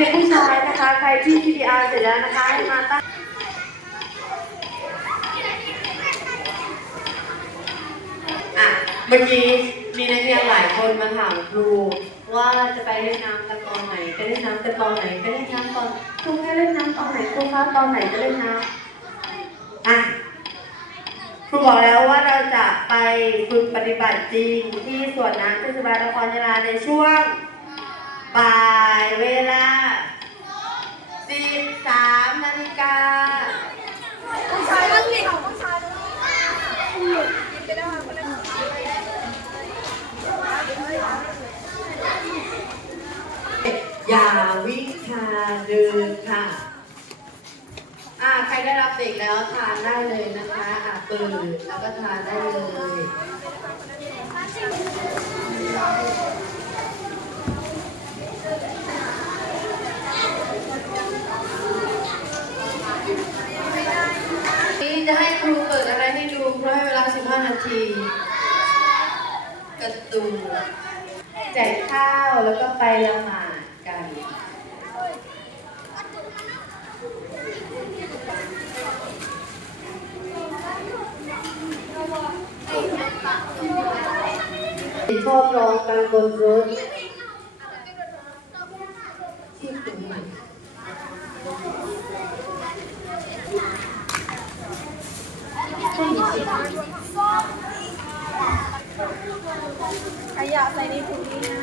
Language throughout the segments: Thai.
รียนผู้ชายนะคะ ใครที่ PDR เสร็จแล้วนะคะให้มาตั้งอะเมื่อกี้มีนักเรียนหลายคนมาถามครูว่าจะไปเล่นน้ำกันตอนไหนไปเล่นน้ำกันตอนไหนไปเล่นน้ำตอนครูให้เล่นน้ำตอนไหนครูคะตอนไหนจะเล่นน้ำอะครูบอกแล้วว่าเราจะไปฝึกปฏิบัติจริงที่สวนน้ำเทศบาลนครยะลาในช่วง บ่ายเวลา 13นาฬิกาผู้ชายมันสิผู้ชายอย่าวิ่งทาเดินค่ะ อ่าใครได้รับเด็กแล้วทานได้เลยนะคะ อ่าเปิดแล้วก็ทานได้เลย ทีกระตูแจกข้าวแล้วก็ไปละหมาดกันชอบร้องกันบนรถที่ถึงไหนข ยะใส่ในถุงนี้นะ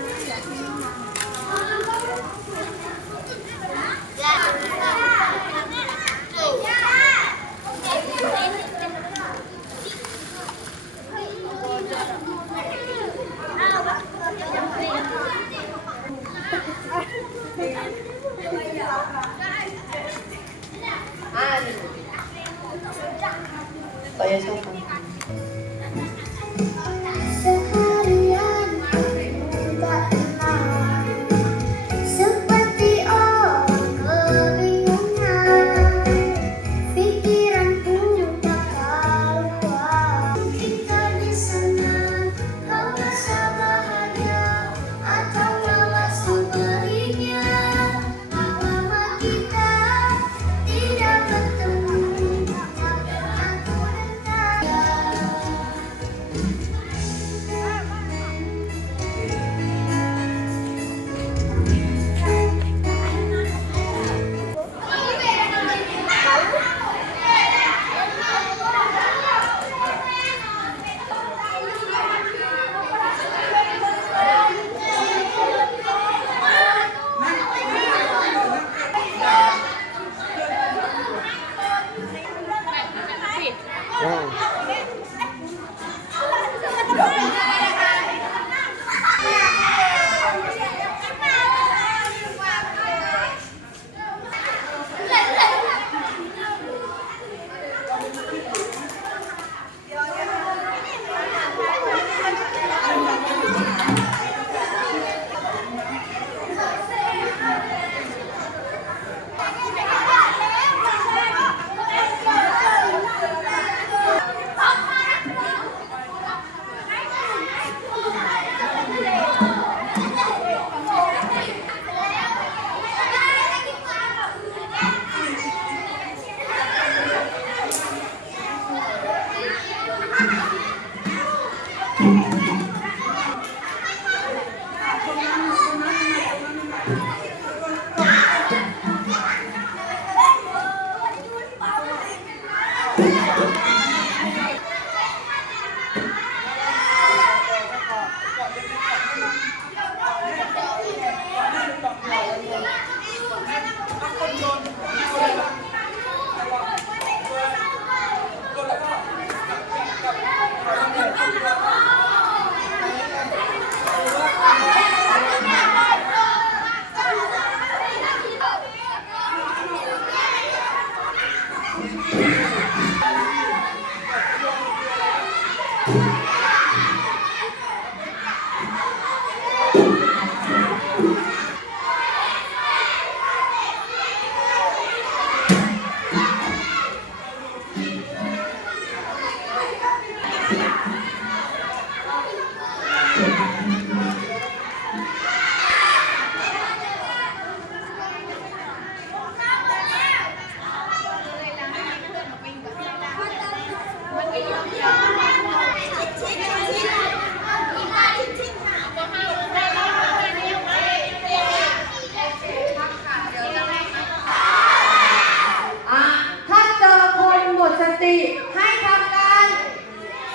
ถ้าเจอคนหมดสติให้ทำการ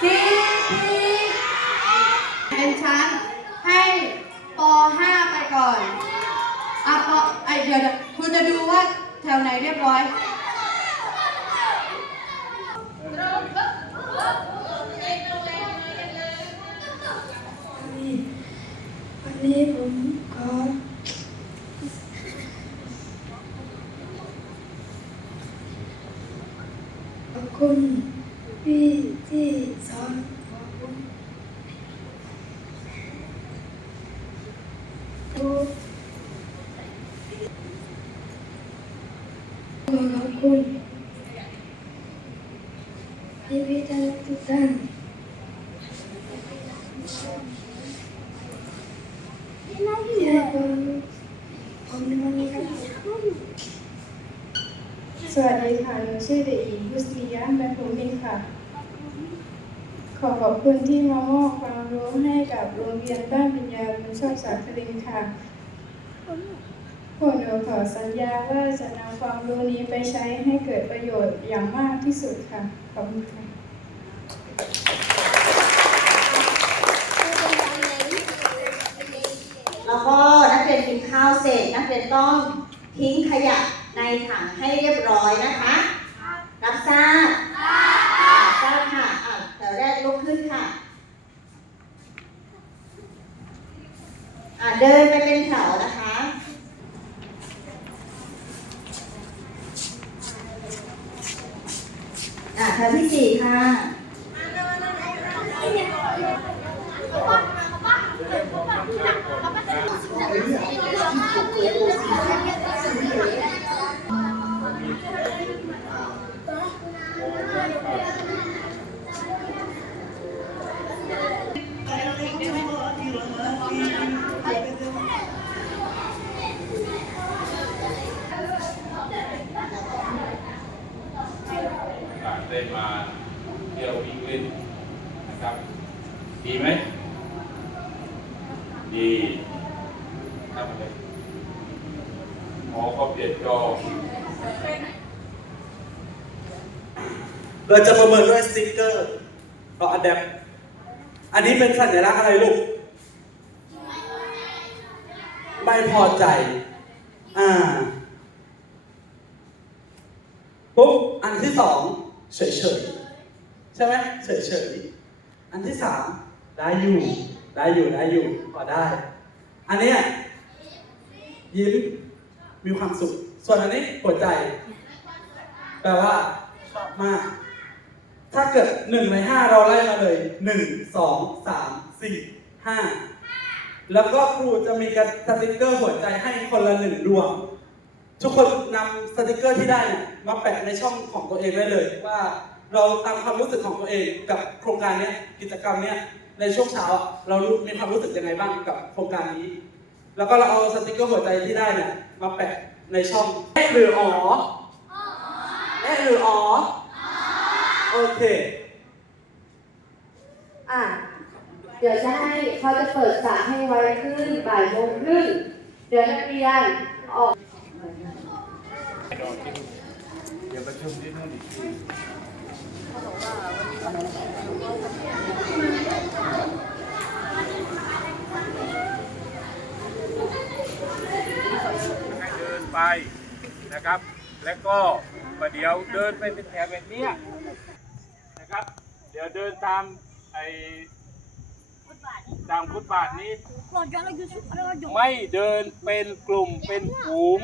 ซีทีเป็นชั้นให้ป .5 ไปก่อนอะปไอเดี๋ยวคุณจะดูว่าแถวไหนเรียบร้อย สวัสดีค่ะหนูชื่อเด็กหญิงพุทธิยะแม่ภูมิค่ะ ขอขอบคุณที่มามอบความรู้ให้กับโรงเรียนบ้านปัญญาบุญชอบสาครินค่ะพวกหนูขอสัญญาว่าจะนำความรู้นี้ไปใช้ให้เกิดประโยชน์อย่างมากที่สุดค่ะ ขอบคุณค่ะ แล้วก็นักเรียนกินข้าวเสร็จนักเรียนต้องทิ้งขยะในถังให้เรียบร้อยนะคะ รับทราบทราบค่ะอะแถวแรกลุกขึ้นค่ะอะ เดินไปเป็นแถวนะคะอะแถวที่สี่ค่ะ อ่าได้มาเที่ยววิ่งเล่นนะครับ ดีไหม ดีทำอะไรหมอเขาเปลี่ยนจอ เราจะประเมินด้วยสติ๊กเกอร์ต่ออัดแดปอันนี้เป็นสัญลักษณ์อะไรลูก ไม่พอใจ อ่า ปุ๊บ อันที่สองเฉยๆใช่ไหมเฉยๆอันที่สามได้อยู่ ได้อยู่ ได้อยู่พอได้ อันเนี้ยยิ้ม มีความสุข ส่วนอันนี้หัวใจ แปลว่าชอบมาก ถ้าเกิดหนึ่งในห้าเราไล่มาเลยหนึ่งสองสามสี่ห้าแล้วก็ครูจะมีกระสติกเกอร์หัวใจให้คนละหนึ่งดวง ทุกคนนำสติกเกอร์ที่ได้เนี่ยมาแปะในช่องของตัวเองได้เลย ว่าเราตามความรู้สึกของตัวเองกับโครงการนี้กิจกรรมนี้ในช่วงเช้าเรารู้มีความรู้สึกยังไงบ้างกับโครงการนี้ แล้วก็เราเอาสติกเกอร์หัวใจที่ได้เนี่ยมาแปะในช่องเอ๊หรืออ๋อเอ๊หรืออ๋อ โอเค อะ เดี๋ยวจะให้เขาจะเปิดสระให้ไวขึ้นบ่ายโมงครึ่งเดี๋ยวนักเรียนออก เดี๋ยวประชุมที่นู่นอีกทีให้เดินไปนะครับ แล้วก็ประเดี๋ยวเดินไปเป็นแถวแบบเนี้ย นะครับ เดี๋ยวเดินตามไอ้ตามฟุตบาทนี้ ไม่เดินเป็นกลุ่มเป็นฝูง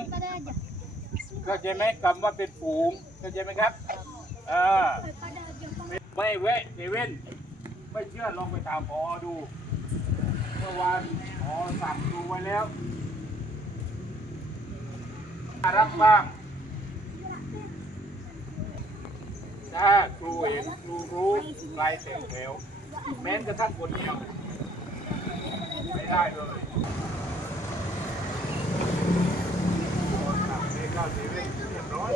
เข้าใจไหมคำว่าเป็นฝูงเข้าใจไหมครับเออไม่แวะเซเว่นไม่เชื่อลองไปถามพอดูเมื่อวานพอสั่งดูไว้แล้วน่ารักบ้าง ถ้าครูเห็นครูรู้ลายเสียงแถวแม้กระทั่งคนเดียวไม่ได้เลยเด็กเก้าเซเว่นเรียบร้อย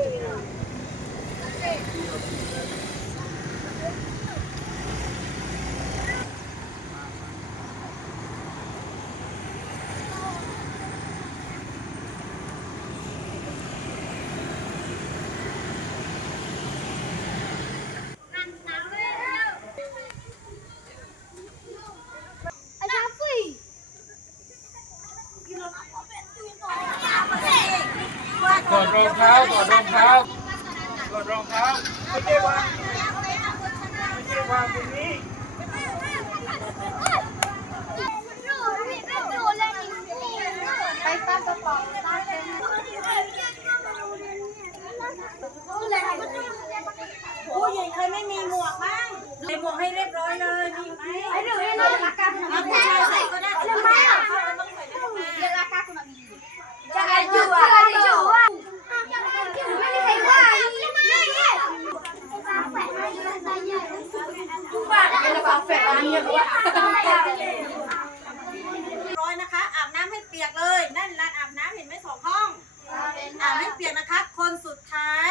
รองเท้าถอดรองเท้าถอดรองเท้าไม่ใช่วางไม่ใช่วางตรงนี้ไปตั้งกระป๋องตั้งเต็มผู้หญิงเคยไม่มีหมวกบ้างใส่หมวกให้เรียบร้อยเลยมีไหมไอ้เดี๋ยวนี้เราละกันนะผู้ชายใส่ก็ได้ทำไมอะต้องใส่ได้ทำไมเดี๋ยวละกันคุณมีจะอายุอะอายุอะไม่ได้ใครว่าทุกบ้านเป็น ฝาแฝดอะไรอย่างเงี้ยร้อยนะคะ อาบน้ำให้เปียกเลย นั่นร้านอาบน้ำเห็นไหมสองห้อง อาบให้เปียกนะคะ คนสุดท้าย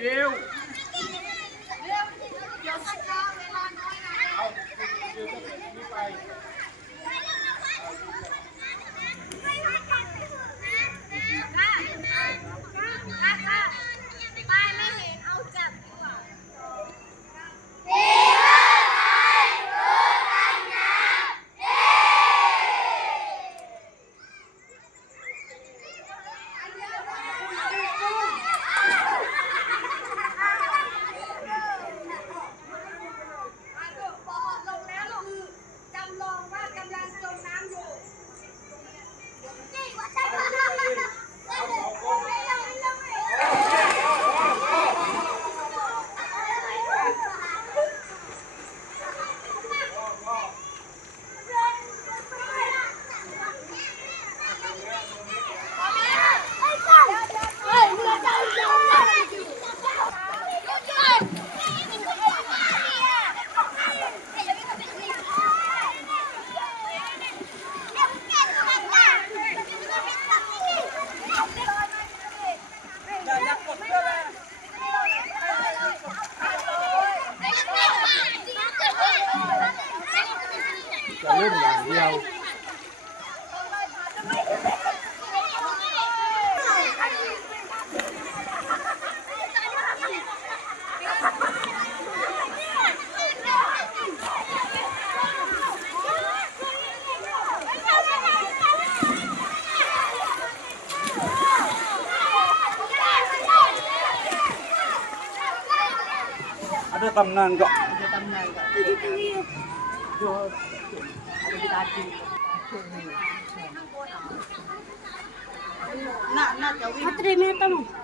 eu. kok. Tetap nanggok. Nak, nak, jauh. Hati-hati,